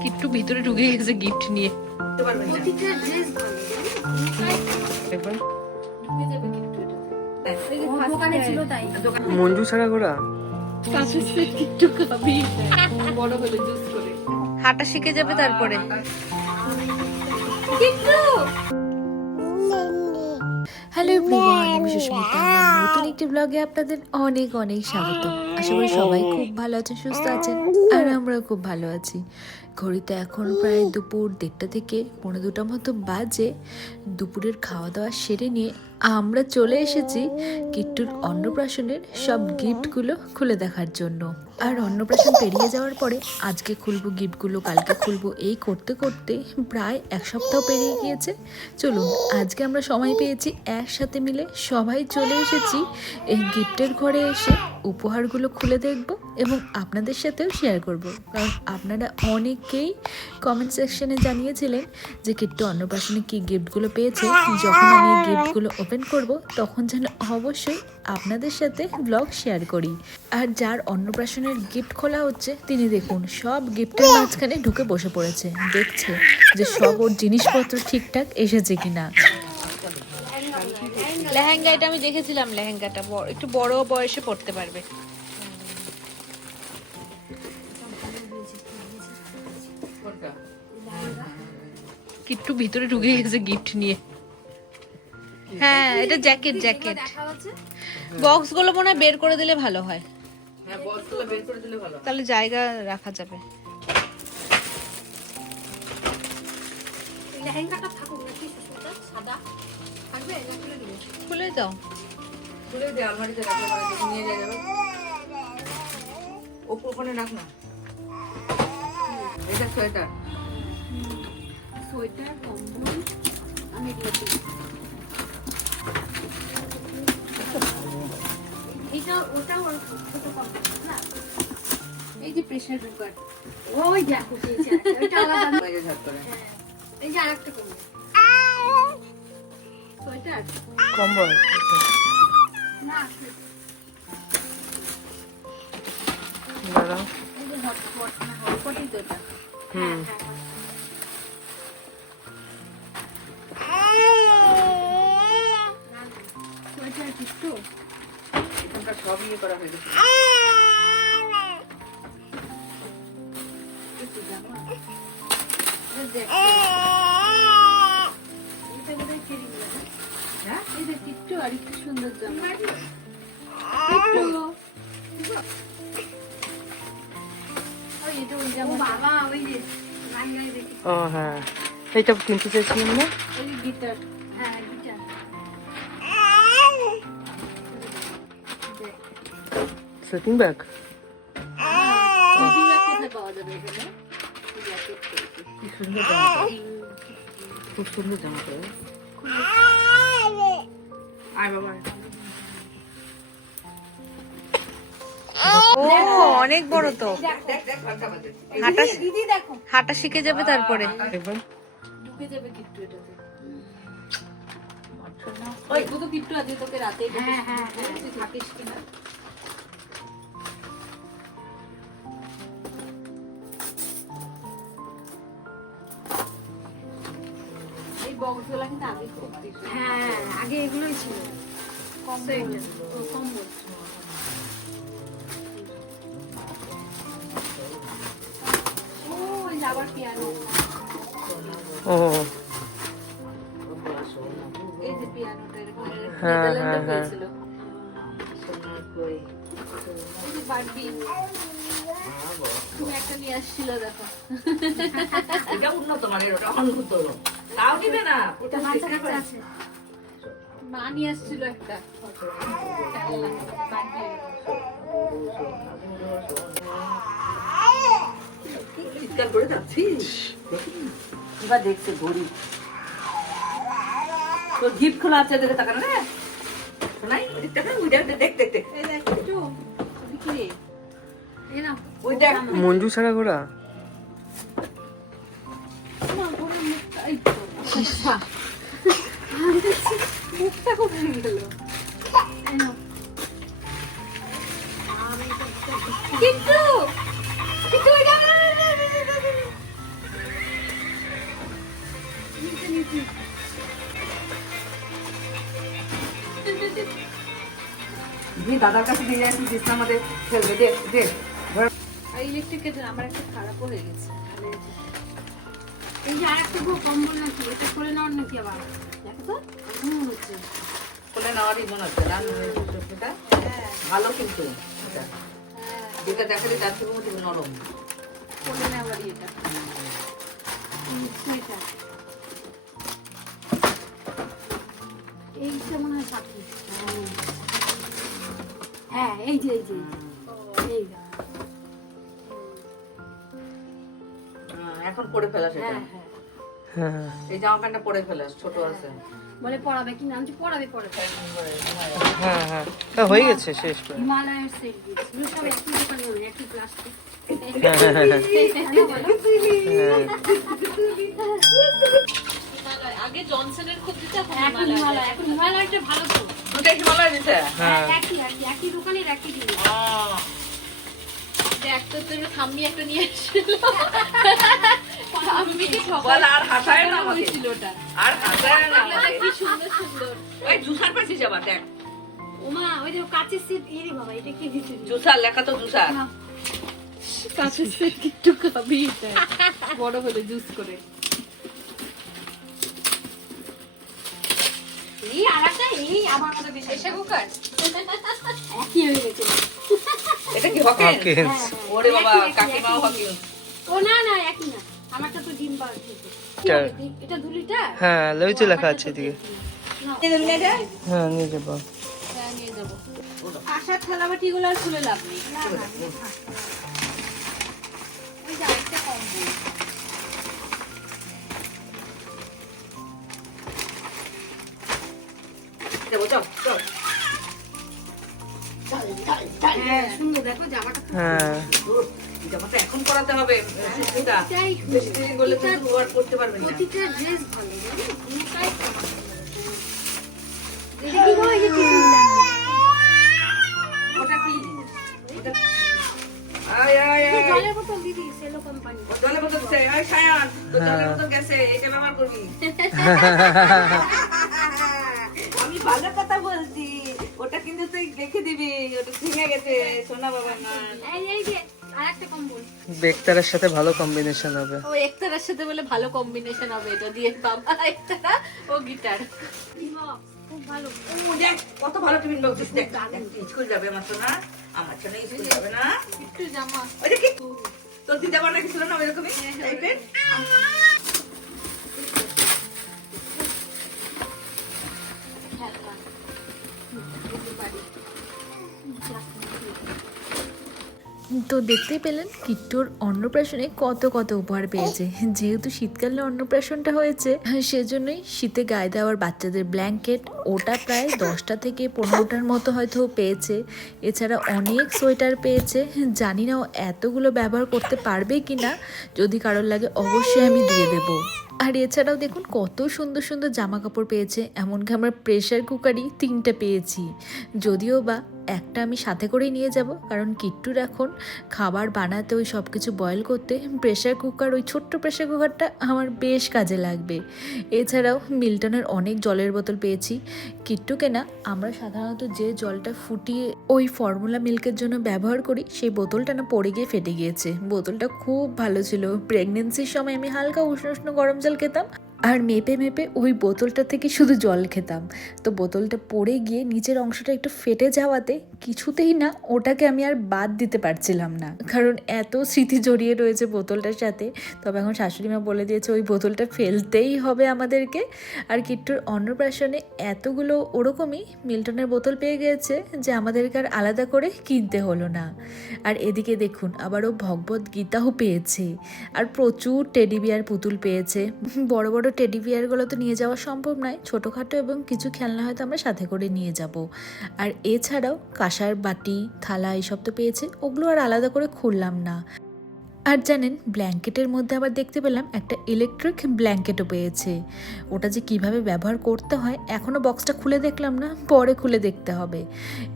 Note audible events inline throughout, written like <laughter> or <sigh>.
কিট্টু ভিতরে ঢুকে গেছে গিফট নিয়ে। মঞ্জু ছাড়া ঘোরা হাঁটা শিখে যাবে তারপরে। হ্যালো এভরিওয়ান আমি সুস্মিতা। আমার নতুন একটি ব্লগে আপনাদের অনেক অনেক স্বাগত আশা করি সবাই খুব ভালো আছেন সুস্থ আছেন আর আমরাও খুব ভালো আছি। ঘড়িতে এখন প্রায় দুপুর দেড়টা থেকে পনেরো দুটা মতো বাজে। দুপুরের খাওয়া দাওয়া সেরে নিয়ে আমরা চলে এসেছি কিট্টুর অন্নপ্রাশনের সব গিফটগুলো খুলে দেখার জন্য। আর অন্নপ্রাশন পেরিয়ে যাওয়ার পরে আজকে খুলবো গিফটগুলো, কালকে খুলবো এই করতে করতে প্রায় এক সপ্তাহ পেরিয়ে গিয়েছে। চলুন, আজকে আমরা সময় পেয়েছি একসাথে মিলে সবাই চলে এসেছি এই গিফটের ঘরে এসে। উপহারগুলো খুলে দেখব এবং আপনাদের সাথেও শেয়ার করব। কারণ আপনারা অনেকেই কমেন্ট সেকশনে জানিয়েছিলেন যে কিট্টু অন্নপ্রাশনে কী গিফটগুলো পেয়েছে। যখন আমি এই গিফটগুলো ওপেন করব, তখন যেন অবশ্যই আপনাদের সাথে ব্লগ শেয়ার করি। আর যার অন্নপ্রাশনের গিফট খোলা হচ্ছে, তিনি দেখুন, সব গিফটের মাঝখানে ঢুকে বসে পড়েছে। দেখছে যে সব ওর জিনিসপত্র ঠিকঠাক এসেছে কিনা। লেহেঙ্গা এটা আমি দেখেছিলাম লেহেঙ্গাটা। বড় একটু বড় বয়সে পড়তে পারবে। কিট্টু ভিতরে ঢুকে গেছে গিফট নিয়ে। হ্যাঁ এটা জ্যাকেট জ্যাকেট। দেখা হচ্ছে বক্সগুলো মনে হয় বের করে দিলে ভালো হয়। হ্যাঁ বলগুলো বের করে দিলে ভালো তাহলে জায়গা রাখা যাবে। খুলে দাও। খুলে দে আলমারিতে রাখো নিয়ে যাওয়া যাবে। ওপর ওখানে রাখ না। এটা সোয়েটার। সোয়েটার কম্বল আমি এগুলো দিই এইটা ওটা ওর ছোট কম্বল না? এই যে প্রেসার কুকার ওই দেখো আলাদা। হ্যাঁ, এই যে আরেকটা কম্বল। কম্বল। দাঁড়াও। হুম। সব ইয়ে করা হয়ে গেছে। দেখ আর একটু সুন্দর জামা জামা ও হ্যাঁ। এইটা কিনতে চাইছিলাম না? গিটার হ্যাঁ গিটার দেখ ব্যাগ সিডি ব্যাগ কোথায় পাওয়া আয় বাবা ও অনেক বড় তো। হাঁটা দিদি দেখো। হাঁটা শিখে যাবে তারপরে। ঢুকে যাবে কিট্টু এটাতে। ওই তো কিট্টু আজকে তোকে রাতে হ্যাঁ হ্যাঁ তুই থাকিস কিনা। বক্সগুলো কিন্তু আগে খুব হ্যাঁ আগে এগুলোই ছিল। কম্বল। কম্বল। ও ওই যে আবার পিয়ানো ও। এই যে পিয়ানোটা হ্যাঁ, হ্যাঁ, হ্যাঁ। তুমি একটা নিয়ে আসছিল দেখো। এটা উন্নত মানের ওটা উন্নত তাও দিবে না? এটা বাচ্চা কাচ্চা আছে। মা নিয়ে আসছিল একটা খেলনা, বারবি। চিৎকার করে যাচ্ছিস এবার দেখছে ঘড়ি তোর গিফট খোলা আছে দেখে তাকানো না শোনাই ওই দেখ ওই দেখ দেখ দেখ দেখ। এই দেখ একটু। ওদিকে। রে। এই নাও। ওই দেখ। মঞ্জু ছাড়া ঘোরা দাদার কাছে দিয়ে আসি কৃষ্ণ আমাদের খেলবে। দে দে। আর ইলেকট্রিক কেটে আমার একটা খারাপও হয়ে গেছে। এই যে আর একটা কম্বল নাকি? এটা করে নেওয়ার নাকি আবার? দেখো তো কেমন মনে হচ্ছে। খুলে নেওয়ারই মনে হচ্ছে না হ্যাঁ ভালো কিন্তু যেটা দেখালে তার থেকে নরম। করে নেওয়ারই এটা। এইটা মনে হয় হ্যাঁ এই যে এই যে। এই এখন পরে ফেলা সেটা। হ্যাঁ হ্যাঁ। এই জামা প্যান্টটা পরে ফেলাস ছোট আছে। বলে পড়াবে কি নাম পড়াবে পড়াবে হ্যাঁ হ্যাঁ। তা হয়ে গেছে শেষ করে। হিমালয়ের সেট দিয়েছিল সব একই দোকানে একই প্লাস্টিক হ্যাঁ হ্যাঁ হ্যাঁ আগে জনসনের খুব দিতে এখন হিমালয় এখন হিমালয়টা ভালো তো। দুটাই হিমালয় দিতে? হ্যাঁ। একই একই একই দোকানের একই জিনিস একটা তোর ঠাম্মি একটা নিয়ে এসেছিল। ঠাম্মিকে বল আর হাসায় না আমাকে। আর হাসায় না আমাকে। কি সুন্দর সুন্দর। ওই জুসার পাচ্ছিস আবার দেখ। ওমা ওই যে কাচের সেট এই বাবা এটা কি দিতে জুসার লেখা তো জুসার। কাছের সেট একটু খাবি বড় হলে জুস করে। এই আরেকটা এই আমার মতো বেশি। এসে কুকার? একই হয়ে গেছে। এটা কি হকেন? ওরে বাবা একই, একই, কাকিমাও একই। ও না না একই না। আমারটা তো ডিম বার এটা- এটা হ্যাঁ লেখা আছে এদিকে। হ্যাঁ নিয়ে যাব। হ্যাঁ নিয়ে যাব। আশার থালা বাটিগুলো আর খুলে লাভ নেই। হ্যাঁ হ্যাঁ এখন হবে সুস্মিতা বেশি করতে পারবে না। প্রতিটা ড্রেস ভালো। এটা কি গো, এই যে টিফিনটা? ওটা কি? ওটা আয় আয় আয় জলের বোতল দিদি সেলো কোম্পানি জলের বোতল দিছে। আয় সায়ান তোর জলের বোতল গেছে এটা ব্যবহার করবি। <laughs> আমি ভালো কথা বলছি। ওটা কিন্তু তুই দেখে দিবি ওটা ভেঙে গেছে সোনা বাবা না এই বেকতারের সাথে ভালো কম্বিনেশন হবে। ও একতারার সাথে বলে ভালো কম্বিনেশন হবে এটা দিয়ে বাবা একতারা ও গিটার খুব ভালো। ও দেখ কত ভালো টিফিন বক্স দেখ স্কুল যাবে আমার না আমার জন্য স্কুল যাবে না। একটু জামা। ওই দেখি তোর দিদা বানা কি ছিল না ওইরকমই টাইপের তো দেখতে পেলেন কিট্টুর অন্নপ্রাশনে কত কত উপহার পেয়েছে। যেহেতু শীতকালে অন্নপ্রাশনটা হয়েছে, সেজন্যই শীতে গায়ে দেওয়ার বাচ্চাদের ব্ল্যাঙ্কেট ওটা প্রায় দশটা থেকে পনেরোটার মতো হয়তো পেয়েছে। এছাড়া অনেক সোয়েটার পেয়েছে। জানি না ও এতগুলো ব্যবহার করতে পারবে কি না যদি কারোর লাগে অবশ্যই আমি দিয়ে দেবো। আর এছাড়াও দেখুন কত সুন্দর সুন্দর জামা কাপড় পেয়েছে, এমনকি আমরা প্রেশার কুকারই তিনটে পেয়েছি। যদিও বা একটা আমি সাথে করেই নিয়ে যাব। কারণ কিট্টুর এখন খাবার বানাতে ওই সব কিছু বয়েল করতে প্রেশার কুকার ওই ছোট্ট প্রেশার কুকারটা আমার বেশ কাজে লাগবে। এছাড়াও মিল্টনের অনেক জলের বোতল পেয়েছি। কিট্টুকে না আমরা সাধারণত যে জলটা ফুটিয়ে ওই ফর্মুলা মিল্কের জন্য ব্যবহার করি, সেই বোতলটা না পড়ে গিয়ে ফেটে গিয়েছে। বোতলটা খুব ভালো ছিল। প্রেগনেন্সির সময় আমি হালকা উষ্ণ উষ্ণ গরম জল খেতাম। আর মেপে মেপে ওই বোতলটা থেকে শুধু জল খেতাম। তো বোতলটা পড়ে গিয়ে নিচের অংশটা একটু ফেটে যাওয়াতে কিছুতেই না ওটাকে আমি আর বাদ দিতে পারছিলাম না। কারণ এত স্মৃতি জড়িয়ে রয়েছে বোতলটার সাথে। তবে এখন শাশুড়ি মা বলে দিয়েছে, ওই বোতলটা ফেলতেই হবে আমাদেরকে। আর কিট্টুর অন্নপ্রাশনে এতগুলো ওরকমই মিল্টনের বোতল পেয়ে গিয়েছে যে আমাদেরকে আর আলাদা করে কিনতে হলো না। আর এদিকে দেখুন, আবারও ভগবত গীতাও পেয়েছে। আর প্রচুর টেডি বিয়ার পুতুল পেয়েছে। বড় বড় টেডি বিয়ারগুলো তো নিয়ে যাওয়া সম্ভব নয়। ছোটোখাটো এবং কিছু খেলনা হয়তো আমরা সাথে করে নিয়ে যাব। আর এছাড়াও কাঁসার বাটি, থালা এইসব তো পেয়েছে। ওগুলো আর আলাদা করে খুললাম না। আর জানেন, ব্ল্যাঙ্কেটের মধ্যে আবার দেখতে পেলাম একটা ইলেকট্রিক ব্ল্যাঙ্কেটও পেয়েছে। ওটা যে কীভাবে ব্যবহার করতে হয় এখনও বক্সটা খুলে দেখলাম না, পরে খুলে দেখতে হবে।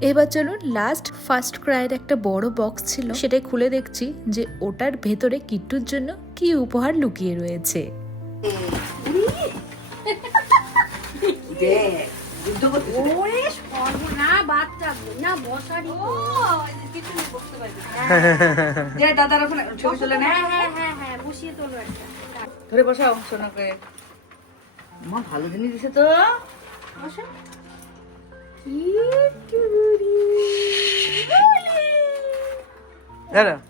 এবার চলুন লাস্ট ফার্স্ট ক্রাইয়ের একটা বড় বক্স ছিল, সেটাই খুলে দেখছি যে ওটার ভেতরে কিট্টুর জন্য কি উপহার লুকিয়ে রয়েছে। <laughs> দাদার ওখানে ছবি তুলে নে? হ্যাঁ হ্যাঁ হ্যাঁ হ্যাঁ বসিয়ে তোলো একটা ধরে বসাও সোনাকে মা ভালো জিনিস দিছে তো বসো দাঁড়া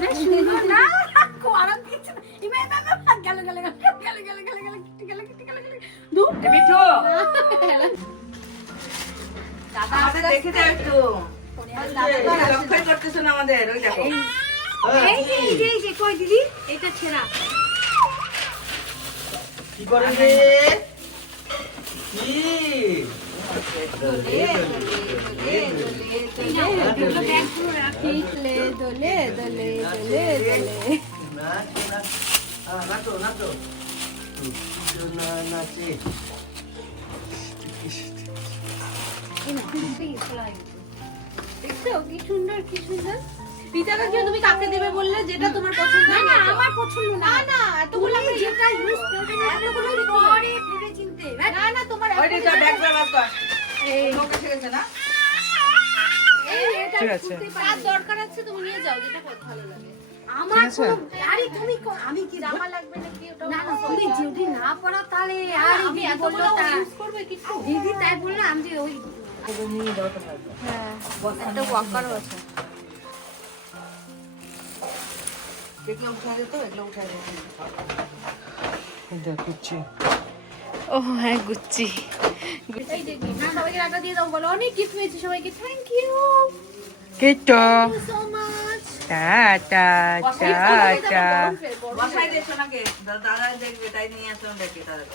বেশ সুন্দর না কি করে দোলে দোলে দোলে দোলে দোলে না না নাচো নাচো না নাচে এই না এই খোলা গেছে। দেখছ কি সুন্দর কি সুন্দর। পিঠাটা কি তুমি কাকে দেবে বললে যেটা তোমার পছন্দ না না আমার পছন্দ না। না এতগুলো আমি যেটা ইউজ করবে এতগুলো পরে ভেবে চিনতে না না তোমার ওই যে ব্যাগ ব্যাগ কর এই। লোক এসে গেছে না? এই এটা ঠিক আছে। তার দরকার আছে তুমি নিয়ে যাও যেটা ভালো লাগে। আমার কোনো আরে তুমি আমি কি জামা লাগবে নাকি ওটা না না তুমি যদি না পড়া তাহলে আর আমি এত বলল ইউজ করবে কিছু দিদি তাই বলল আমি যে ওই হ্যাঁ আছে ও হ্যাঁ গুচ্ছি। এই দেখি না সবাইকে টাকা দিয়ে দাও বলো অনেক গিফট পেয়েছি সবাইকে থ্যাংক ইউ কিটো। সো মাচ টাটা টাটা বসাই দে দাদা দেখবে তাই নিয়ে আসলাম দেখে তাদের